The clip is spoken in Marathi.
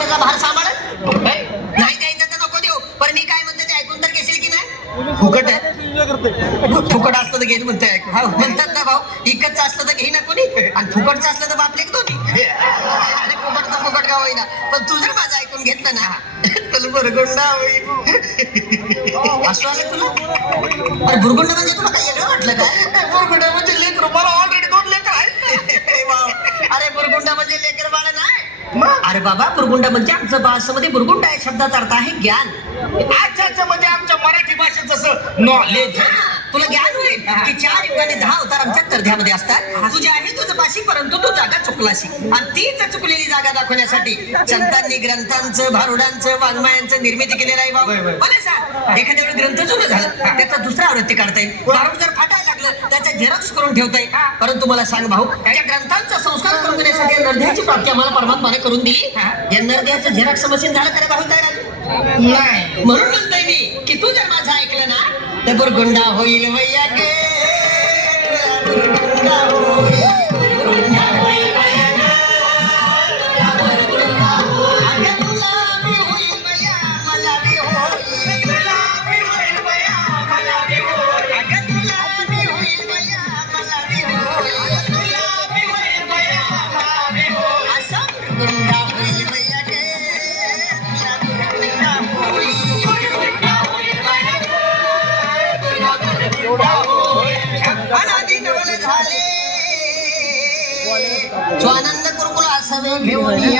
आयुष्याचा भार सांभाळत नाही द्यायचं तर नको देऊ, पण मी काय म्हणते ते ऐकून तर घेशील की नाही? फुकट आहे, फुकट असलं तर घेईन म्हणते ऐकून. म्हणतात ना भाऊ, इकडचं असलं तर घेईना कोणी आणि फुकटचं असलं तर बापले दोन्ही. अरे फुकट तर फुकट का होईना, पण तू जर माझं ऐकून घेतलं ना तर बुरगुंडा होईल. असं आलं तुला? अरे बुरगुंड म्हणजे तुला काही वेगळं वाटलं का? बुरगुंड म्हणजे लेकर, मला ऑलरेडी 2 लेकर आहेत. अरे बुरगुंडा म्हणजे लेकर बाळ नाही. अरे बाबा, बुरगुंडा म्हणजे आमचं भाषेमध्ये बुरगुंडा या शब्दाचा अर्थ आहे ज्ञान. अच्छा, म्हणजे आमच्या मराठी भाषेत जसं नॉलेज. तुला ज्ञान होईल की 4 युगाने 10 अवतार आमच्या तरध्यामध्ये असतात. तुझे आहे तुझं पाशी, परंतु तू जागा चुकलाशी, आणि तीच चुकलेली जागा दाखवण्यासाठी संतांनी ग्रंथांचं, भारुडांचं, वाङ्मयांचं निर्मिती केलेलं आहे. बाबा मला सांग, एखाद्या वेळी ग्रंथ जुनं झालं त्याचा दुसरा आवृत्ती काढता येईल, भारूड जर फाटायला लागलं त्याचा झेरॉक्स करून ठेवता येईल. परंतु मला सांग भाऊ, त्या ग्रंथांचा संस्कार करून देण्यासाठी नरध्याची प्राप्ती आम्हाला परमात्माने करून दिली. या नरध्याचं झेरॉक्स मशीन झालं का रे भाऊ तयार? नाही. म्हणून म्हणतोय मी की तू जर माझं ऐकलं ना तर बुरगुंडा होईल वैया गे, बुरगुंडा होईल, बुरगुंडा होईल वैया गे. अगं तुला बी होईल वैया, मला बी होईल. तुला बी होईल वैया, मला बी होईल. अगं तुला बी होईल वैया, मला बी होईल. तुला बी होईल वैया, मला बी होईल. असं बुरगुंडा होईल वैया गे, तुला बुरगुंडा होईल. अनादी नवल झाले स्वानंद कुरकुल असावे घेऊन या.